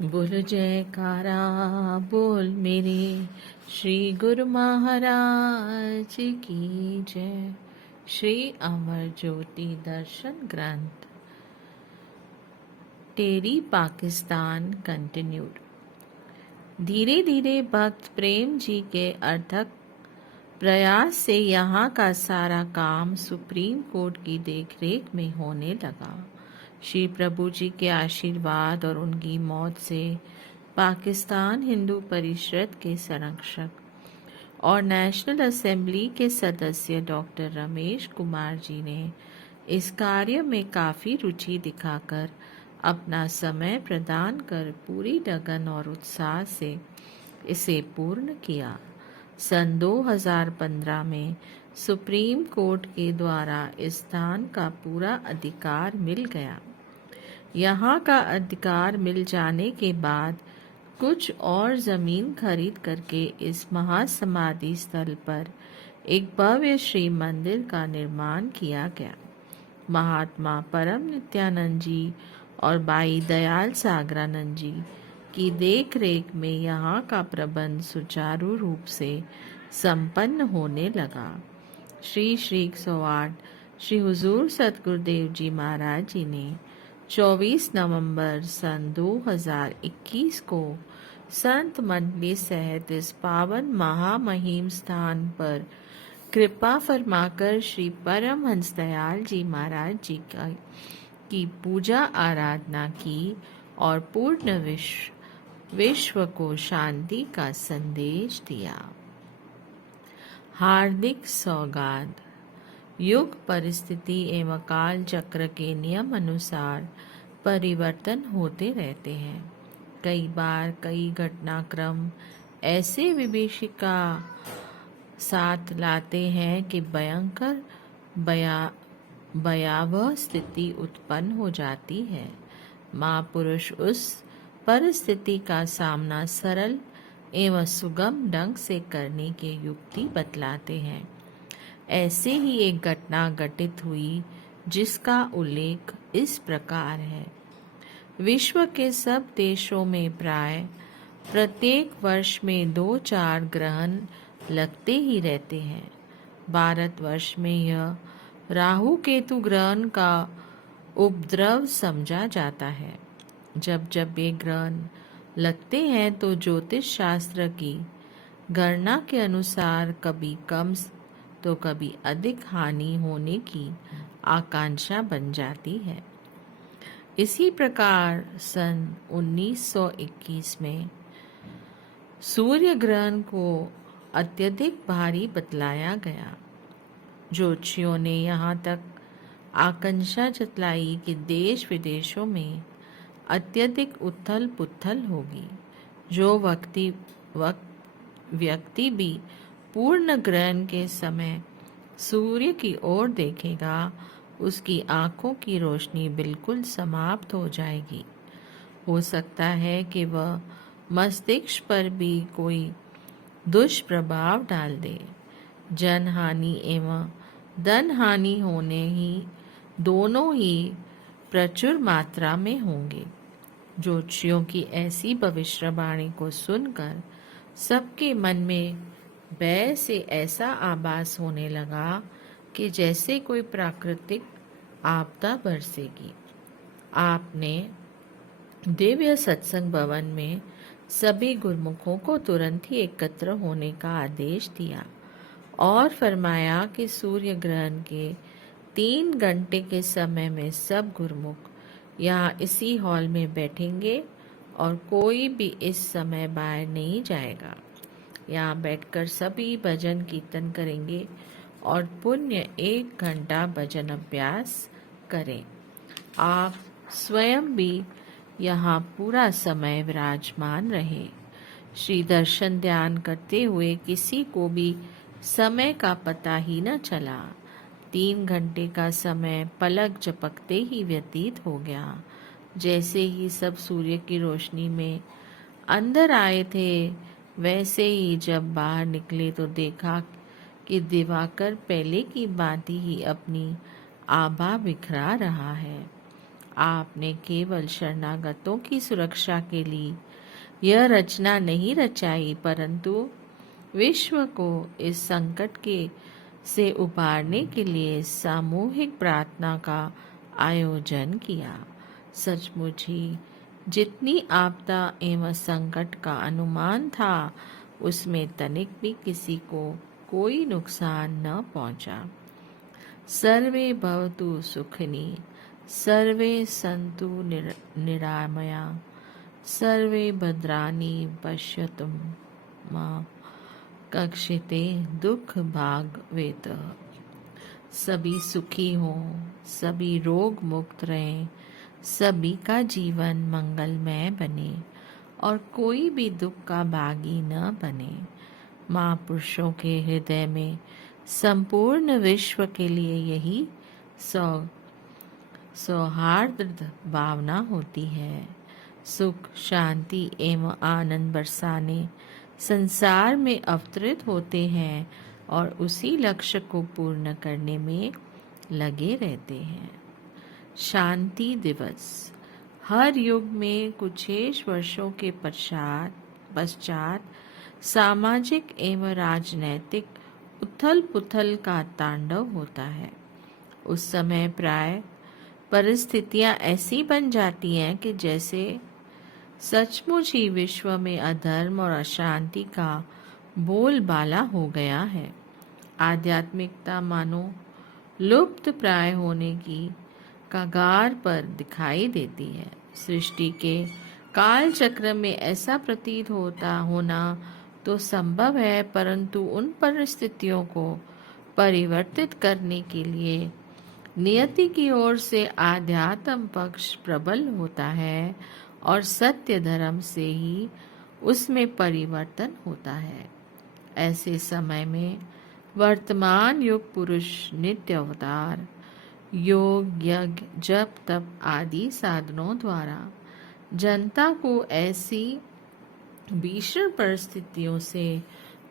बोल जयकारा बोल मेरे श्री गुरु महाराज की जय। श्री अमर ज्योति दर्शन ग्रंथ टेरी पाकिस्तान कंटिन्यूड। धीरे धीरे भक्त प्रेम जी के अथक प्रयास से यहाँ का सारा काम सुप्रीम कोर्ट की देखरेख में होने लगा। श्री प्रभु जी के आशीर्वाद और उनकी मौत से पाकिस्तान हिंदू परिषद के संरक्षक और नेशनल असेंबली के सदस्य डॉक्टर रमेश कुमार जी ने इस कार्य में काफ़ी रुचि दिखाकर अपना समय प्रदान कर पूरी लगन और उत्साह से इसे पूर्ण किया। सन 2015 में सुप्रीम कोर्ट के द्वारा इस स्थान का पूरा अधिकार मिल गया। यहाँ का अधिकार मिल जाने के बाद कुछ और जमीन खरीद करके इस महासमाधि स्थल पर एक भव्य श्री मंदिर का निर्माण किया गया। महात्मा परम नित्यानंद जी और भाई दयाल सागरानंद जी की देखरेख में यहाँ का प्रबंध सुचारू रूप से संपन्न होने लगा। श्री 108 श्री हुजूर सतगुरुदेव जी महाराज जी ने 24 नवंबर सन 2021 को संत मंडली सहित इस पावन महामहिम स्थान पर कृपा फरमाकर श्री परमहंस दयाल जी महाराज जी की पूजा आराधना की और पूर्ण विश्व को शांति का संदेश दिया। हार्दिक सौगात। युग परिस्थिति एवं काल चक्र के नियम अनुसार परिवर्तन होते रहते हैं। कई बार कई घटनाक्रम ऐसे विभीषिका साथ लाते हैं कि भयंकर भयावह स्थिति उत्पन्न हो जाती है। महापुरुष उस परिस्थिति का सामना सरल एवं सुगम ढंग से करने की युक्ति बतलाते हैं। ऐसे ही एक घटना घटित हुई जिसका उल्लेख इस प्रकार है। विश्व के सब देशों में प्राय प्रत्येक वर्ष में 2-4 ग्रहण लगते ही रहते हैं। भारतवर्ष में यह राहु केतु ग्रहण का उपद्रव समझा जाता है। जब जब ये ग्रहण लगते हैं तो ज्योतिष शास्त्र की गणना के अनुसार कभी कम तो कभी अधिक हानि होने की आकांक्षा बन जाती है। इसी प्रकार सन 1921 में सूर्य ग्रहण को अत्यधिक भारी बतलाया गया। ज्योतिषियों ने यहाँ तक आकांक्षा जतलाई कि देश विदेशों में अत्यधिक उथल पुथल होगी। जो व्यक्ति भी पूर्ण ग्रहण के समय सूर्य की ओर देखेगा उसकी आंखों की रोशनी बिल्कुल समाप्त हो जाएगी। हो सकता है कि वह मस्तिष्क पर भी कोई दुष्प्रभाव डाल दे। जनहानि एवं धन हानि होने ही दोनों ही प्रचुर मात्रा में होंगे। ज्योतिषियों की ऐसी भविष्यवाणी को सुनकर सबके मन में भय से ऐसा आभास होने लगा कि जैसे कोई प्राकृतिक आपदा बरसेगी। आपने दिव्य सत्संग भवन में सभी गुरुमुखों को तुरंत ही एकत्र होने का आदेश दिया और फरमाया कि सूर्य ग्रहण के 3 घंटे के समय में सब गुरुमुख यहाँ इसी हॉल में बैठेंगे और कोई भी इस समय बाहर नहीं जाएगा। यहाँ बैठकर सभी भजन कीर्तन करेंगे और पुण्य 1 घंटा भजन अभ्यास करें। आप स्वयं भी यहाँ पूरा समय विराजमान रहे। श्री दर्शन ध्यान करते हुए किसी को भी समय का पता ही न चला। 3 घंटे का समय पलक झपकते ही व्यतीत हो गया। जैसे ही सब सूर्य की रोशनी में अंदर आए थे वैसे ही जब बाहर निकले तो देखा कि दिवाकर पहले की भांति ही अपनी आभा बिखरा रहा है। आपने केवल शरणागतों की सुरक्षा के लिए यह रचना नहीं रचाई, परंतु विश्व को इस संकट के से उबारने के लिए सामूहिक प्रार्थना का आयोजन किया। सचमुच ही जितनी आपदा एवं संकट का अनुमान था, उसमें तनिक भी किसी को कोई नुकसान न पहुंचा। सर्वे भवतु सुखिनी, सर्वे सन्तु निरामया, सर्वे भद्राणि पश्यन्तु मा कक्षिते दुख भाग वेत। सभी सुखी हों, सभी रोग मुक्त रहें, सभी का जीवन मंगलमय बने और कोई भी दुख का भागी न बने। महापुरुषों के हृदय में संपूर्ण विश्व के लिए यही सौहार्द भावना होती है। सुख, शांति एवं आनंद बरसाने संसार में अवतरित होते हैं और उसी लक्ष्य को पूर्ण करने में लगे रहते हैं। शांति दिवस हर युग में कुछ वर्षों के पश्चात सामाजिक एवं राजनैतिक उथल पुथल का तांडव होता है। उस समय प्राय परिस्थितियां ऐसी बन जाती हैं कि जैसे सचमुच ही विश्व में अधर्म और अशांति का बोलबाला हो गया है। आध्यात्मिकता मानो लुप्त प्राय होने की कगार पर दिखाई देती है। सृष्टि के काल चक्र में ऐसा प्रतीत होना तो संभव है, परंतु उन परिस्थितियों को परिवर्तित करने के लिए नियति की ओर से आध्यात्म पक्ष प्रबल होता है और सत्य धर्म से ही उसमें परिवर्तन होता है। ऐसे समय में वर्तमान युग पुरुष नित्य अवतार, योग, यज्ञ, जप, तप आदि साधनों द्वारा जनता को ऐसी भीषण परिस्थितियों से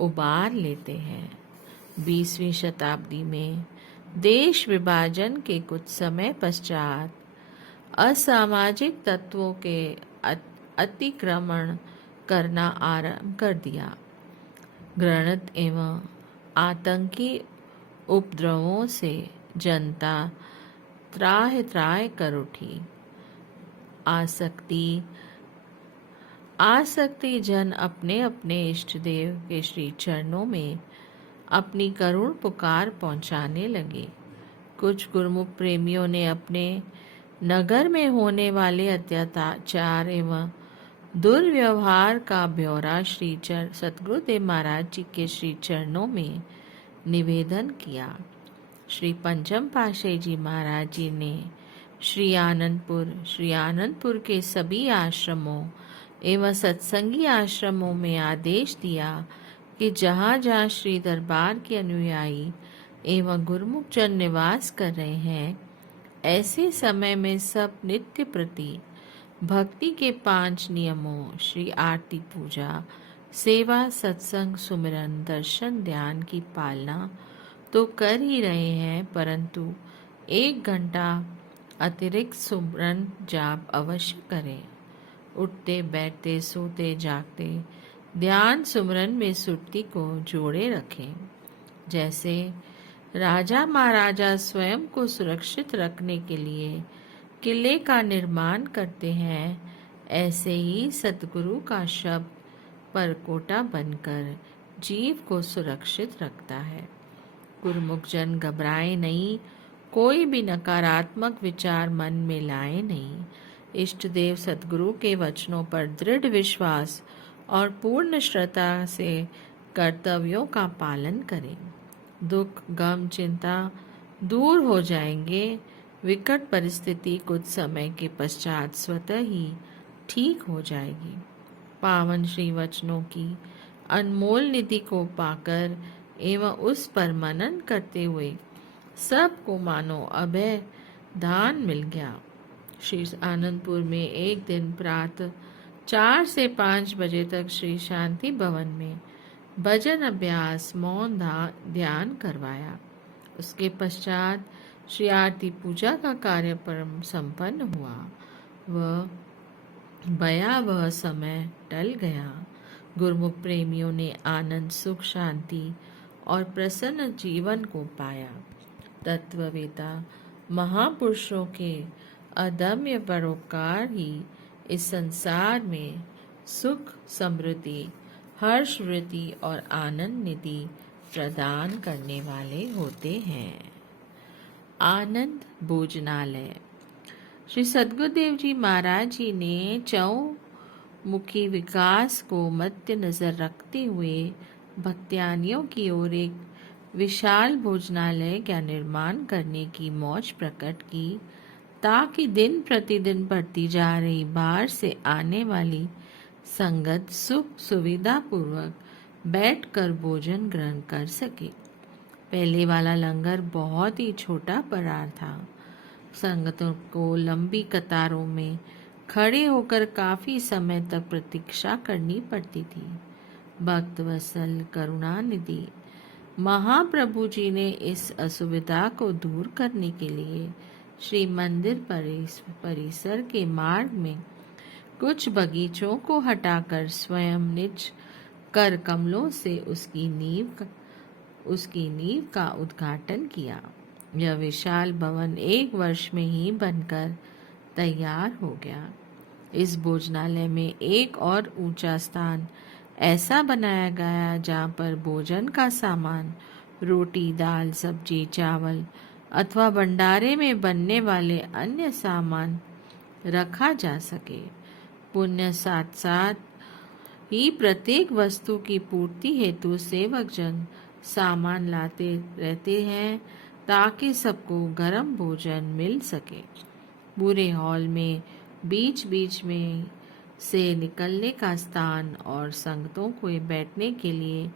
उबार लेते हैं। 20वीं शताब्दी में देश विभाजन के कुछ समय पश्चात असामाजिक तत्वों के अतिक्रमण करना आरंभ कर दिया। घृणित एवं आतंकी उपद्रवों से जनता त्राहि त्राहि कर उठी। आसक्ति जन अपने अपने इष्ट देव के श्री चरणों में अपनी करुण पुकार पहुंचाने लगे। कुछ गुरुमुख प्रेमियों ने अपने नगर में होने वाले अत्याचार एवं दुर्व्यवहार का ब्यौरा श्री सतगुरुदेव महाराज जी के श्री चरणों में निवेदन किया। श्री पंचम पातशाही जी महाराज जी ने श्री आनंदपुर के सभी आश्रमों एवं सत्संगी आश्रमों में आदेश दिया कि जहाँ जहाँ श्री दरबार के अनुयायी एवं गुरुमुख जन निवास कर रहे हैं, ऐसे समय में सब नित्य प्रति भक्ति के 5 नियमों श्री आरती, पूजा, सेवा, सत्संग, सुमिरन, दर्शन, ध्यान की पालना तो कर ही रहे हैं, परंतु 1 घंटा अतिरिक्त सुमिरन जाप अवश्य करें। उठते बैठते सोते जागते ध्यान सुमिरन में सुरती को जोड़े रखें। जैसे राजा महाराजा स्वयं को सुरक्षित रखने के लिए किले का निर्माण करते हैं, ऐसे ही सतगुरु का शब्द परकोटा बनकर जीव को सुरक्षित रखता है। गुरुमुख जन घबराए नहीं, कोई भी नकारात्मक विचार मन में लाए नहीं। इष्ट देव सतगुरु के वचनों पर दृढ़ विश्वास और पूर्ण श्रद्धा से कर्तव्यों का पालन करें। दुख, गम, चिंता दूर हो जाएंगे। विकट परिस्थिति कुछ समय के पश्चात स्वतः ही ठीक हो जाएगी। पावन श्री वचनों की अनमोल निधि को पाकर एवं उस पर मनन करते हुए सबको मानो अभय दान मिल गया। श्री आनंदपुर में एक दिन प्रातः 4 से 5 बजे तक श्री शांति भवन में भजन अभ्यास, मौन ध्यान करवाया। उसके पश्चात श्री आरती पूजा का कार्य परम संपन्न हुआ। वह भयावह समय टल गया। गुरुमुख प्रेमियों ने आनंद, सुख, शांति और प्रसन्न जीवन को पाया। तत्ववेता महापुरुषों के अदम्य परोपकार ही इस संसार में सुख, समृद्धि, हर्ष, वृद्धि और आनंद निधि प्रदान करने वाले होते हैं। आनंद भोजनालय। श्री सद्गुरुदेव जी महाराज जी ने चौमुखी विकास को मध्य नजर रखते हुए भक्त्यानियों की ओर एक विशाल भोजनालय का निर्माण करने की मौज प्रकट की, ताकि दिन प्रतिदिन बढ़ती जा रही बाहर से आने वाली संगत सुख सुविधा पूर्वक बैठकर भोजन ग्रहण कर सके। पहले वाला लंगर बहुत ही छोटा परार था। संगतों को लंबी कतारों में खड़े होकर काफी समय तक प्रतीक्षा करनी पड़ती थी। भक्त वत्सल करुणानिधि महाप्रभु जी ने इस असुविधा को दूर करने के लिए श्री मंदिर परिसर के मार्ग में कुछ बगीचों को हटाकर स्वयं निज कर कमलों से उसकी नींव का उद्घाटन किया। यह विशाल भवन 1 वर्ष में ही बनकर तैयार हो गया। इस भोजनालय में एक और ऊंचा स्थान ऐसा बनाया गया जहाँ पर भोजन का सामान, रोटी, दाल, सब्जी, चावल अथवा भंडारे में बनने वाले अन्य सामान रखा जा सके। पुण्य साथ साथ ही प्रत्येक वस्तु की पूर्ति हेतु सेवक जन सामान लाते रहते हैं, ताकि सबको गर्म भोजन मिल सके। पूरे हॉल में बीच बीच में से निकलने का स्थान और संगतों को बैठने के लिए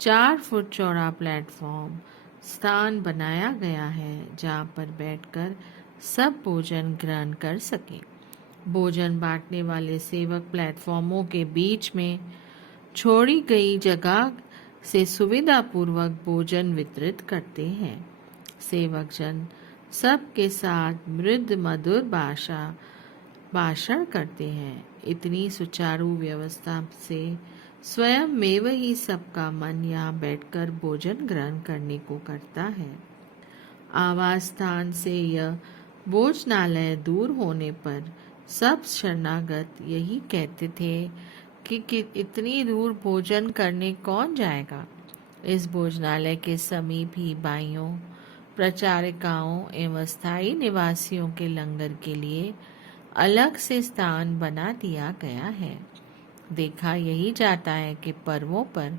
4 फुट चौड़ा प्लेटफॉर्म स्थान बनाया गया है, जहाँ पर बैठकर सब भोजन ग्रहण कर सके। भोजन बांटने वाले सेवक प्लेटफॉर्मों के बीच में छोड़ी गई जगह से सुविधा पूर्वक भोजन वितरित करते हैं। सेवक जन सबके साथ मृदु मधुर भाषण करते हैं। इतनी सुचारू व्यवस्था से स्वयं में ही सबका मन यहाँ बैठकर भोजन ग्रहण करने को करता है। आवास स्थान से यह भोजनालय दूर होने पर सब शरणागत यही कहते थे कि इतनी दूर भोजन करने कौन जाएगा। इस भोजनालय के समीप ही भाइयों, प्रचारिकाओं एवं स्थायी निवासियों के लंगर के लिए अलग से स्थान बना दिया गया है। देखा यही जाता है कि पर्वों पर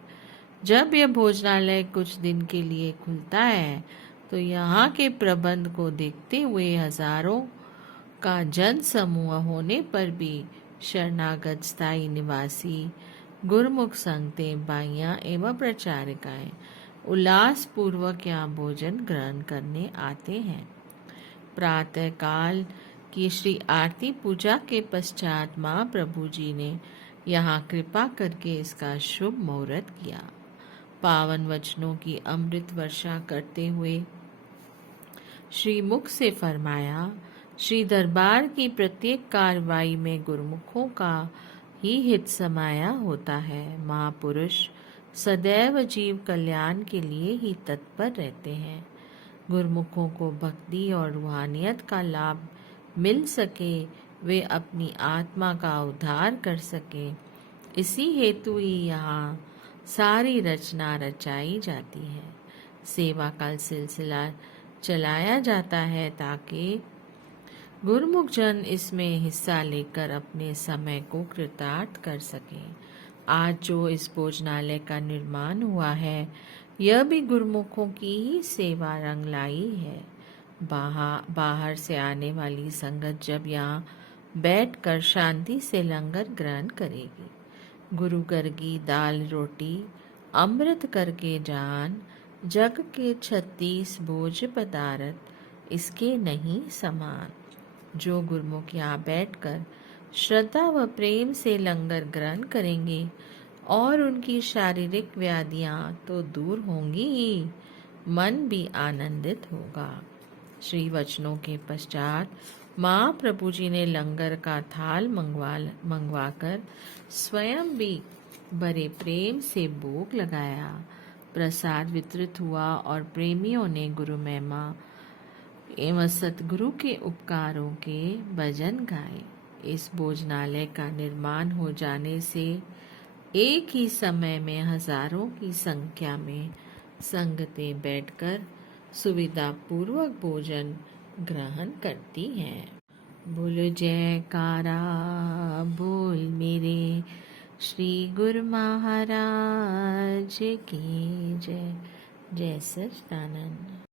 जब यह भोजनालय कुछ दिन के लिए खुलता है, तो यहाँ के प्रबंध को देखते हुए हजारों का जन समूह होने पर भी शरणागत स्थायी निवासी, गुरुमुख संगतें, बाइयां एवं प्रचारिकाएं उल्लास पूर्वक यहाँ भोजन ग्रहण करने आते हैं। प्रातः काल की श्री आरती पूजा के पश्चात महाप्रभु जी ने यहाँ कृपा करके इसका शुभ मुहूर्त किया। पावन वचनों की अमृत वर्षा करते हुए श्री मुख से फरमाया, श्री दरबार की प्रत्येक कार्रवाई में गुरुमुखों का ही हित समाया होता है। महापुरुष सदैव जीव कल्याण के लिए ही तत्पर रहते हैं। गुरुमुखों को भक्ति और रूहानियत का लाभ मिल सके, वे अपनी आत्मा का उद्धार कर सके, इसी हेतु ही यहाँ सारी रचना रचाई जाती है। सेवा का सिलसिला चलाया जाता है ताकि गुरुमुख जन इसमें हिस्सा लेकर अपने समय को कृतार्थ कर सके। आज जो इस भोजनालय का निर्माण हुआ है, यह भी गुरुमुखों की ही सेवा रंग लाई है। बाहर से आने वाली संगत जब यहाँ बैठकर शांति से लंगर ग्रहण करेगी, गुरु गर्गी दाल रोटी अमृत करके जान, जग के 36 भोज पदार्थ इसके नहीं समान। जो गुरुमुख यहाँ बैठकर श्रद्धा व प्रेम से लंगर ग्रहण करेंगे और उनकी शारीरिक व्याधियाँ तो दूर होंगी ही, मन भी आनंदित होगा। श्री वचनों के पश्चात महाप्रभु जी ने लंगर का थाल मंगवाकर स्वयं भी बड़े प्रेम से भोग लगाया। प्रसाद वितरित हुआ और प्रेमियों ने गुरु महिमा एवं सतगुरु के उपकारों के भजन गाए। इस भोजनालय का निर्माण हो जाने से एक ही समय में हजारों की संख्या में संगतें बैठकर सुविधा पूर्वक भोजन ग्रहण करती हैं। बोलो जयकारा बोल मेरे श्री गुरु महाराज की जय। जय सच्चिदानंद।